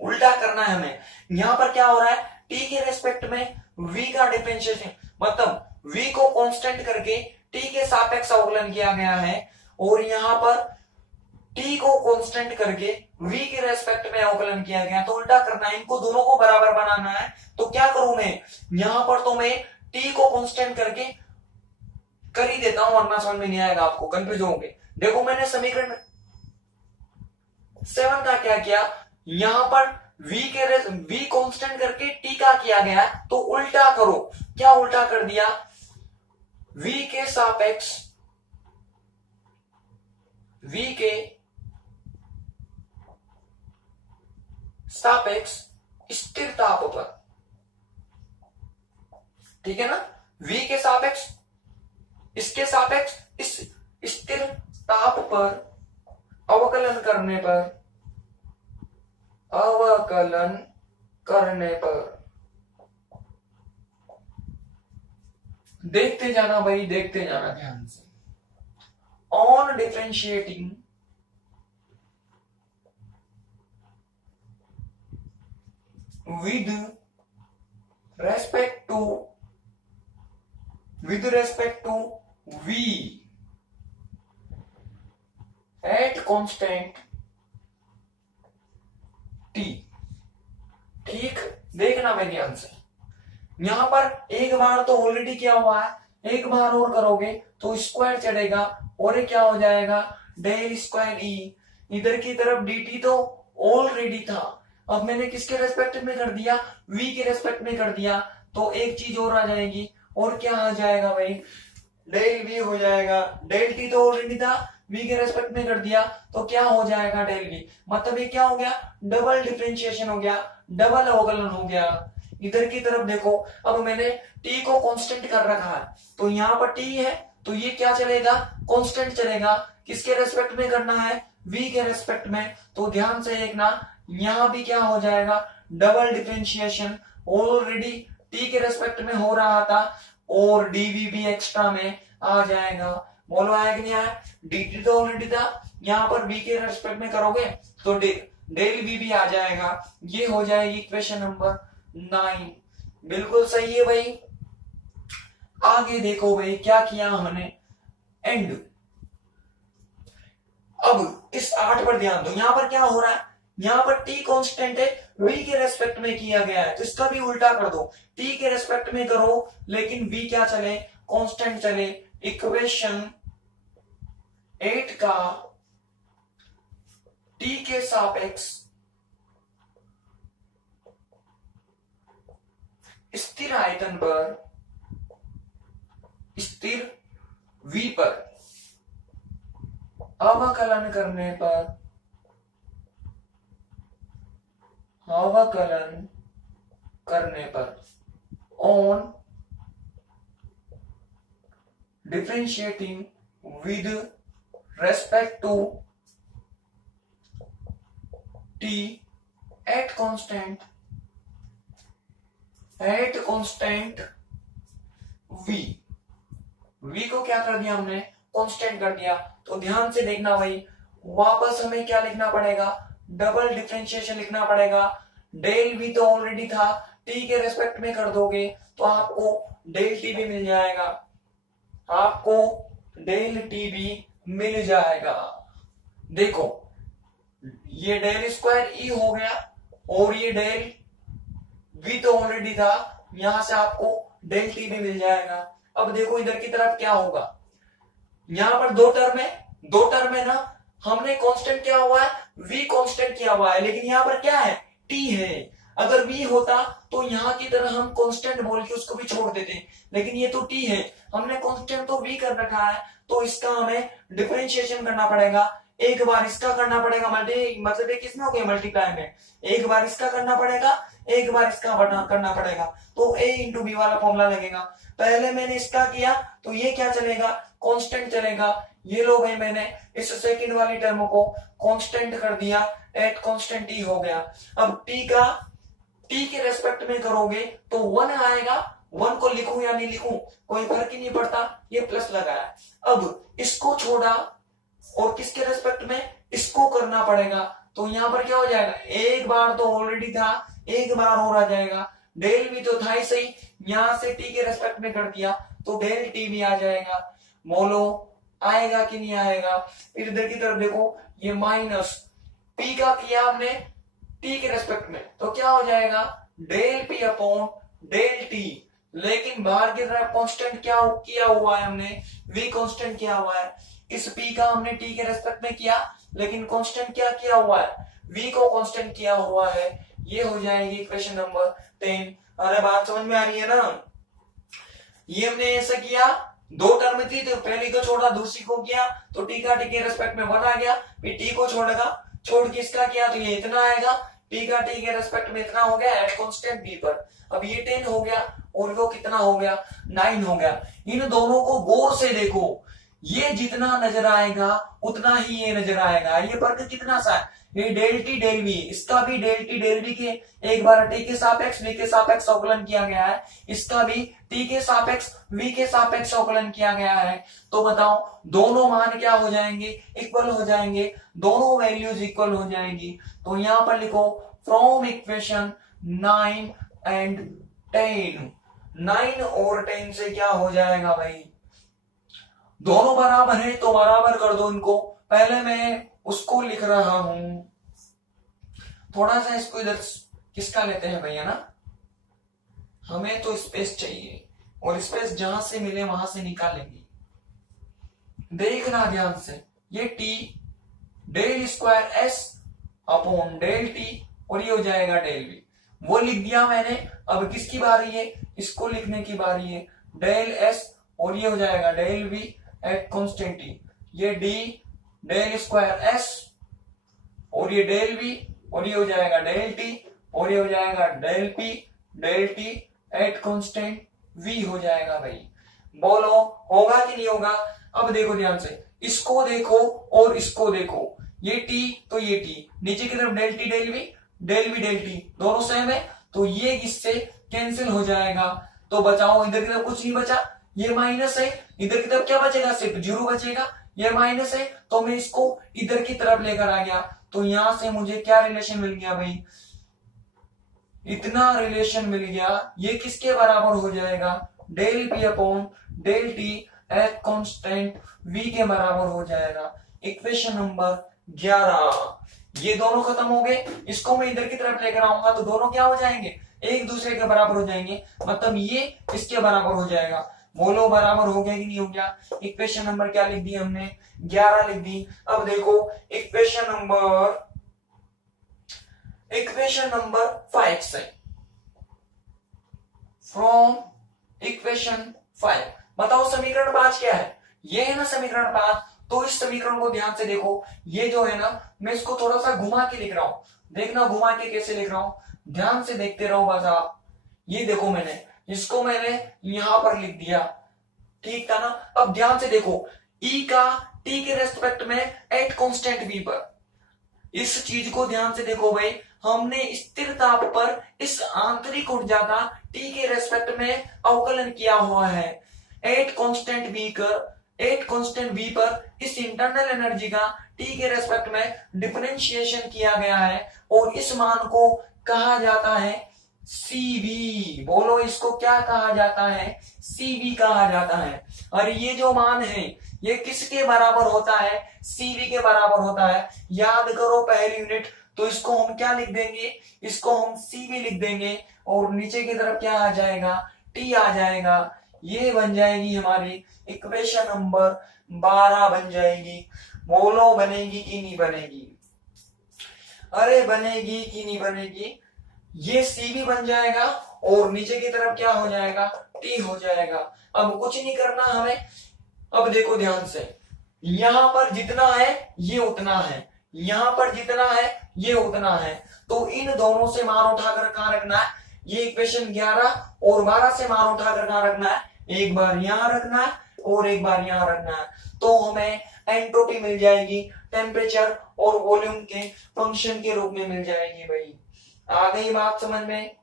उल्टा करना है हमें, यहां पर क्या हो रहा है, टी के रेस्पेक्ट में v का डिफरेंशिएशन, मतलब v को कांस्टेंट करके t के सापेक्ष अवकलन किया गया है, और यहां पर t को कांस्टेंट करके v के रेस्पेक्ट में अवकलन किया गया। तो उल्टा करना है, इनको दोनों को बराबर बनाना है। तो क्या करूं मैं, यहां पर तो मैं t को कांस्टेंट करके कर ही देता हूं, वरना समझ में नहीं आएगा, आपको कंफ्यूज होंगे। देखो मैंने समीकरण 7 का क्या किया, यहां पर v कांस्टेंट करके t का किया गया, तो उल्टा करो। क्या उल्टा कर दिया, v के सापेक्ष स्थिर ताप पर, ठीक है ना, v के सापेक्ष इसके सापेक्ष इस स्थिर ताप पर अवकलन करने पर देखते जाना भाई, देखते जाना ध्यान से। On differentiating with respect to v at constant t। ठीक, देखना भाई ध्यान से। यहां पर एक बार तो ऑलरेडी क्या हुआ है, एक बार और करोगे तो स्क्वायर चढ़ेगा और ये क्या हो जाएगा, डेल स्क्वायर ई। इधर की तरफ dt तो ऑलरेडी था, अब मैंने किसके रेस्पेक्ट में कर दिया, v के रेस्पेक्ट में कर दिया, तो एक चीज और आ जाएगी, और क्या आ जाएगा भाई, डेल v हो जाएगा। डेल t तो ऑलरेडी था, v के रेस्पेक्ट में कर दिया तो क्या हो जाएगा, डेल v। मतलब ये क्या हो गया, डबल डिफरेंशिएशन हो गया, डबल अवकलन हो गया। इधर की तरफ देखो, अब मैंने t को कांस्टेंट कर रखा है, तो यहाँ पर t है तो ये क्या चलेगा, कांस्टेंट चलेगा। किसके रेस्पेक्ट में करना है, v के रेस्पेक्ट में। तो ध्यान से देखना, यहां भी क्या हो जाएगा, डबल डिफरेंशिएशन। ऑलरेडी t के रेस्पेक्ट में हो रहा था और dv भी एक्स्ट्रा में आ जाएगा। बोलो आया कि नहीं आया, dt तो ऑलरेडी था, यहाँ पर v के रेस्पेक्ट में करोगे तो डेल v भी आ जाएगा। ये हो जाएगी इक्वेशन नंबर 9। बिल्कुल सही है भाई। आगे देखो भाई क्या किया हमने, एंड। अब इस 8 पर ध्यान दो, यहां पर क्या हो रहा है, यहां पर t कांस्टेंट है, v के रेस्पेक्ट में किया गया है, तो इसका भी उल्टा कर दो, t के रेस्पेक्ट में करो लेकिन v क्या चले, कांस्टेंट चले। इक्वेशन 8 का t के सापेक्ष स्थिर आयतन पर, स्थिर v पर अवकलन करने पर, अवकलन करने पर, on differentiating with respect to t at constant v को क्या कर दिया हमने, कांस्टेंट कर दिया। तो ध्यान से देखना भाई, वापस हमें क्या लिखना पड़ेगा, डबल डिफरेंशिएशन लिखना पड़ेगा। डेल v तो ऑलरेडी था, t के रेस्पेक्ट में कर दोगे तो आपको डेल t भी मिल जाएगा, आपको डेल t भी मिल जाएगा। देखो ये डेल स्क्वायर ई हो गया और ये डेल v तो ऑलरेडी था, यहां से आपको डेल t भी मिल जाएगा। अब देखो इधर की तरफ क्या होगा, यहां पर दो टर्म है ना, हमने कांस्टेंट क्या हुआ है, v कांस्टेंट किया हुआ है, लेकिन यहां पर क्या है, t है। अगर v होता तो यहां की तरह हम कांस्टेंट बोल के उसको भी छोड़ देते, लेकिन ये तो t है, हमने कांस्टेंट तो v कर रखा है, तो इसका हमें डिफरेंशिएशन करना पड़ेगा। एक बार इसका करना पड़ेगा मतलब ये किसमें हो गया, मल्टीप्लाई में। एक बार इसका करना पड़ेगा, एक बार इसका करना पड़ेगा, तो a इंटू बी वाला फॉर्मूला लगेगा। पहले मैंने इसका किया तो ये क्या चलेगा, कांस्टेंट चलेगा। ये लो भाई, मैंने इस सेकंड वाली टर्म को कांस्टेंट कर दिया, एट कांस्टेंट t हो गया। अब t के रेस्पेक्ट में करोगे तो 1 आएगा, 1 को लिखूं या नहीं लिखूं कोई फर्क ही नहीं पड़ता, ये प्लस लगाया। अब इसको छोड़ा और किसके रेस्पेक्ट में, इसको करना पड़ेगा, तो यहां पर क्या हो जाएगा, एक बार तो ऑलरेडी था, एक बार और आ जाएगा। डेल भी तो था ही सही, यहां से t के रेस्पेक्ट में कर दिया तो डेल t भी आ जाएगा। बोलो आएगा कि नहीं आएगा। फिर इधर की तरफ देखो, ये माइनस p का किया हमने t के रेस्पेक्ट में, तो क्या हो जाएगा, del p upon del t। लेकिन बाहर की तरफ कांस्टेंट क्या किया हुआ है हमने, v कांस्टेंट किया हुआ है। इस p का हमने t के रेस्पेक्ट में किया, लेकिन कांस्टेंट क्या किया हुआ है, v को कांस्टेंट किया हुआ है। ये हो जाएगी इक्वेशन नंबर 10। अरे बात समझ में आ रही है ना। ये हमने ऐसा किया, दो टर्म थी तो पहली को छोड़ा, दूसरी को किया तो t का t के रेस्पेक्ट में 1 आ गया, फिर t को छोड़ के इसका किया तो ये इतना आएगा, t का t के रेस्पेक्ट में इतना हो गया एट कांस्टेंट b पर। अब ये 10 हो गया और वो कितना हो गया, 9 हो गया। इन दोनों को गौर से देखो, ये जितना नजर आएगा उतना ही ये नजर आएगा। ये फर्क कितना सा है, ये डेल टी डेल वी, इसका भी डेल टी डेल वी के एक बार टी के सापेक्ष वी के सापेक्ष अवकलन किया गया है, इसका भी टी के सापेक्ष वी के सापेक्ष अवकलन किया गया है। तो बताओ दोनों मान क्या हो जाएंगे, इक्वल हो जाएंगे, दोनों वैल्यूज इक्वल हो जाएंगी। तो यहां पर लिखो फ्रॉम इक्वेशन 9 एंड 10, 9 और 10 से क्या हो जाएगा भाई, दोनों बराबर है तो बराबर कर दो इनको। पहले मैं उसको लिख रहा हूं, थोड़ा सा इसको इधर किसका लेते हैं भैया ना, हमें तो स्पेस चाहिए और स्पेस जहां से मिले वहां से निकालेंगे। देखना ध्यान से, ये T del square S upon del T और ये हो जाएगा डेल वी, वो लिख दिया मैंने। अब किसकी बारी है, इसको लिखने की बारी है, डेल एस और ये हो जाएगा del V at constant T, ये डी डेल स्क्वायर एस और ये डेल वी और ये हो जाएगा डेल टी और ये हो जाएगा del P del T at constant V हो जाएगा भाई। बोलो होगा कि नहीं होगा। अब देखो ध्यान से, इसको देखो और इसको देखो, ये टी तो ये टी, नीचे की तरफ del T del V del T दोनों सेम है, तो ये इससे कैंसिल हो जाएगा। तो बचाओ, इधर की तरफ कुछ नहीं बचा, ये माइनस है, इधर की तरफ क्या बचेगा, सिर्फ जीरो बचेगा, ये माइनस है तो मैं इसको इधर की तरफ लेकर आ गया। तो यहां से मुझे क्या रिलेशन मिल गया भाई, इतना रिलेशन मिल गया। ये किसके बराबर हो जाएगा, del P upon del T at constant V के बराबर हो जाएगा। इक्वेशन नंबर 11, ये दोनों खत्म हो गए, इसको मैं इधर की तरफ लेकर आऊंगा तो दोनों क्या हो जाएंगे, एक दूसरे के बराबर हो जाएंगे, मतलब ये इसके बराबर हो जाएगा। बोलो बराबर हो गया कि नहीं हो गया। इक्वेशन नंबर क्या लिख दी हमने, 11 लिख दी। अब देखो इक्वेशन नंबर 5 से, फ्रॉम इक्वेशन 5 बताओ समीकरण 5 क्या है, ये है ना समीकरण 5। तो इस समीकरण को ध्यान से देखो, ये जो है ना मैं इसको थोड़ा सा घुमा के लिख रहा हूं, देखना घुमा के कैसे लिख रहा हूं, ध्यान से देखते रहो बस आप। ये देखो मैंने इसको मैंने यहां पर लिख दिया, ठीक था ना। अब ध्यान से देखो, ई का टी के रेस्पेक्ट में एट कांस्टेंट वी पर, इस चीज को ध्यान से देखो भाई, हमने स्थिर ताप पर इस आंतरिक ऊर्जा का टी के रेस्पेक्ट में अवकलन किया हुआ है। एट कांस्टेंट वी पर इस इंटरनल एनर्जी का टी के रेस्पेक्ट में डिफरेंशिएशन किया गया है और इस मान को कहा जाता है सीवी। बोलो इसको क्या कहा जाता है, सीवी कहा जाता है। और ये जो मान है ये किसके बराबर होता है, सीवी के बराबर होता है। याद करो पहली यूनिट, तो इसको हम क्या लिख देंगे, इसको हम सीवी लिख देंगे और नीचे की तरफ क्या आ जाएगा, टी आ जाएगा। ये बन जाएगी हमारी इक्वेशन नंबर 12 बन जाएगी। बोलो बनेगी कि नहीं बनेगी, अरे बनेगी कि नहीं बनेगी। ये सीवी बन जाएगा और नीचे की तरफ क्या हो जाएगा, टी हो जाएगा। अब कुछ नहीं करना हमें। अब देखो ध्यान से, यहां पर जितना है ये उतना है, यहां पर जितना है ये उतना है, तो इन दोनों से मान उठाकर कहां रखना है, ये इक्वेशन 11 और 12 से मान उठाकर कहां रखना है, एक बार यहां रखना है और एक बार यहां रखना है। तो हमें एंट्रोपी मिल जाएगी, टेम्परेचर और वॉल्यूम के फंक्शन के रूप में मिल जाएगी भाई। आ गई बात समझ में,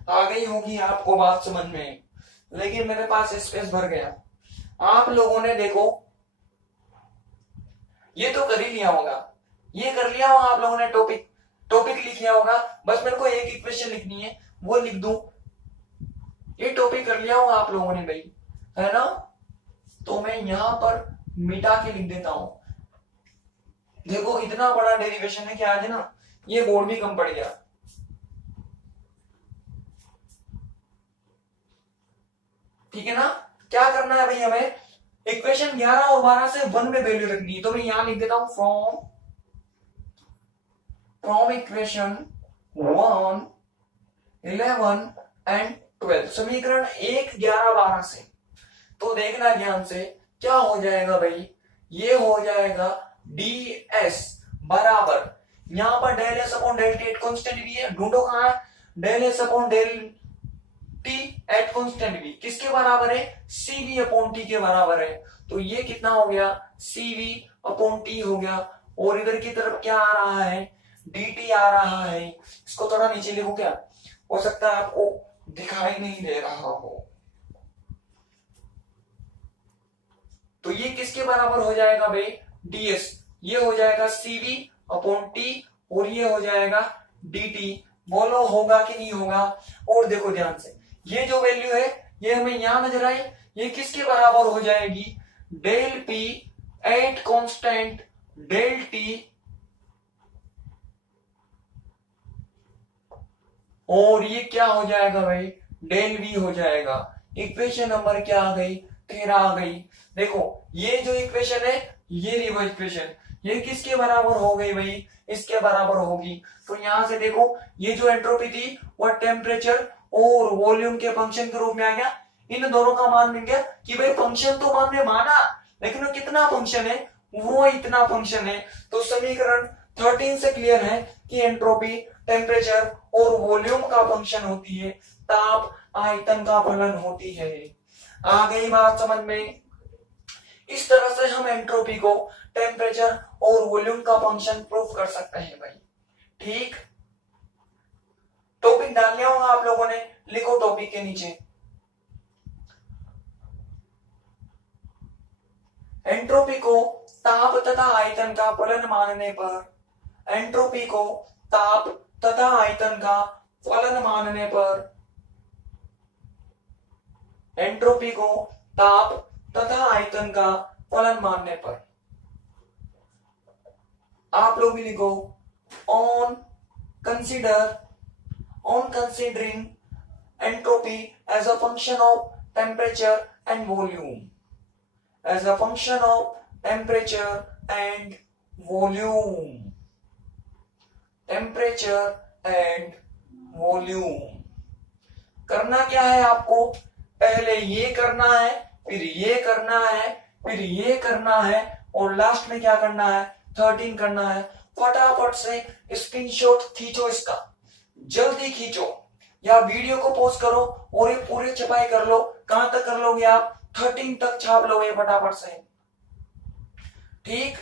आ गई होगी आपको बात समझ में, लेकिन मेरे पास स्पेस भर गया। आप लोगों ने देखो ये तो कर ही लिया होगा, ये कर लिया होगा आप लोगों ने, टॉपिक लिख लिया होगा। बस मेरे को एक इक्वेशन लिखनी है, वो लिख दूं, ये टॉपिक कर लिया होगा आप लोगों ने भाई, है ना। तो मैं यहां पर मिटा के लिख देता हूं। देखो इतना बड़ा डेरिवेशन है कि आज ना ये बोर्ड भी कम पड़ गया। ठीक है ना, क्या करना है भाई, हमें इक्वेशन 11 और 12 से 1 में वैल्यू रखनी है। तो मैं यहां लिख देता हूं फ्रॉम इक्वेशन 1, 11 एंड 12, समीकरण 1, 11, 12 से। तो देखना ध्यान से क्या हो जाएगा भाई, ये हो जाएगा ds बराबर, यहां पर del S upon del T constant भी है, ढूंढो कहां है, del S upon del T at constant V किसके बराबर है, CV अपॉन टी के बराबर है। तो ये कितना हो गया, CV अपॉन टी हो गया। और इधर की तरफ क्या आ रहा है, dt आ रहा है। इसको थोड़ा नीचे लिखो, क्या हो सकता है आपको दिखाई नहीं दे रहा हो। तो ये किसके बराबर हो जाएगा भाई, ds। ये हो जाएगा CV अपॉन टी और ये हो जाएगा dt। बोलो होगा कि नहीं होगा। और देखो ध्यान से, ये जो वैल्यू है ये हमें यहां नजर आई, ये किसके बराबर हो जाएगी, del P at constant del T और ये क्या हो जाएगा भाई, डेल V हो जाएगा। इक्वेशन नंबर क्या आ गई, 13 आ गई। देखो ये जो इक्वेशन है, ये रिवर्स इक्वेशन, ये किसके बराबर हो गई भाई, इसके बराबर होगी। तो यहां से देखो ये जो एंट्रोपी थी वह टेम्परेचर और वॉल्यूम के फंक्शन के रूप में आ गया। इन दोनों का मान मिल गया कि भाई फंक्शन तो हमने माना, लेकिन वो कितना फंक्शन है, वो इतना फंक्शन है। तो समीकरण 13 से क्लियर है कि एंट्रोपी टेम्परेचर और वॉल्यूम का फंक्शन होती है, ताप आयतन का फलन होती है। आ गई बात समझ में। इस तरह से हम एंट्रोपी को टेम्परेचर और वॉल्यूम का फंक्शन प्रूफ कर सकते हैं भाई। ठीक, टॉपिक डाल लिया होगा आप लोगों ने, लिखो टॉपिक के नीचे। एंट्रोपी को ताप तथा आयतन का फलन मानने पर, एंट्रोपी को ताप तथा आयतन का फलन मानने पर, एंट्रोपी को ताप तथा आयतन का फलन मानने पर आप लोग भी लिखो, on considering entropy as a function of temperature and volume, as a function of temperature and volume, temperature and volume। करना क्या है आपको, पहले ये करना है, फिर ये करना है, फिर ये करना है और लास्ट में क्या करना है, 13 करना है। फटाफट से स्क्रीनशॉट खींचो, इसका जल्दी खींचो या वीडियो को पॉज करो और ये पूरी छपाई कर लो। कहां तक कर लोगे आप, 13 तक छाप लोगे फटाफट से। ठीक,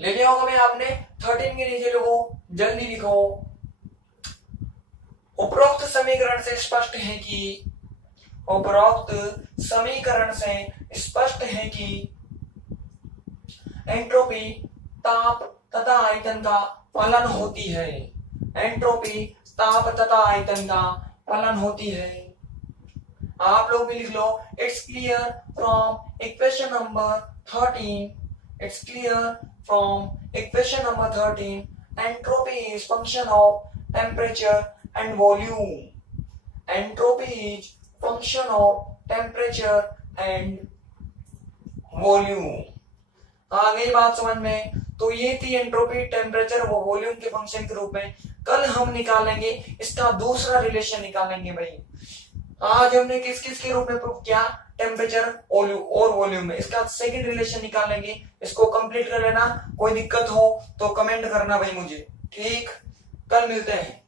ले लिया होगा भाई आपने। 13 के नीचे लिखो, जल्दी लिखो। उपरोक्त समीकरण से स्पष्ट है कि, उपरोक्त समीकरण से स्पष्ट है कि एंट्रोपी ताप तथा आयतन का फलन होती है, एंट्रोपी ताप तथा आयतन का फलन होती है। आप लोग भी लिख लो, it's clear from equation number 13, it's clear from equation number 13 entropy is function of temperature and volume, entropy is function of temperature and volume. आ गई बात समझ में। तो ये थी एंट्रोपी टेम्परेचर वो वॉल्यूम के फंक्शन के रूप में। कल हम निकालेंगे इसका दूसरा रिलेशन निकालेंगे भाई। आज हमने किस किस के रूप में प्रूफ किया, टेम्परेचर और वॉल्यूम में। इसका सेकंड रिलेशन निकालेंगे, इसको कंप्लीट कर लेना। कोई दिक्कत हो तो कमेंट करना भाई मुझे। ठीक, कल मिलते हैं।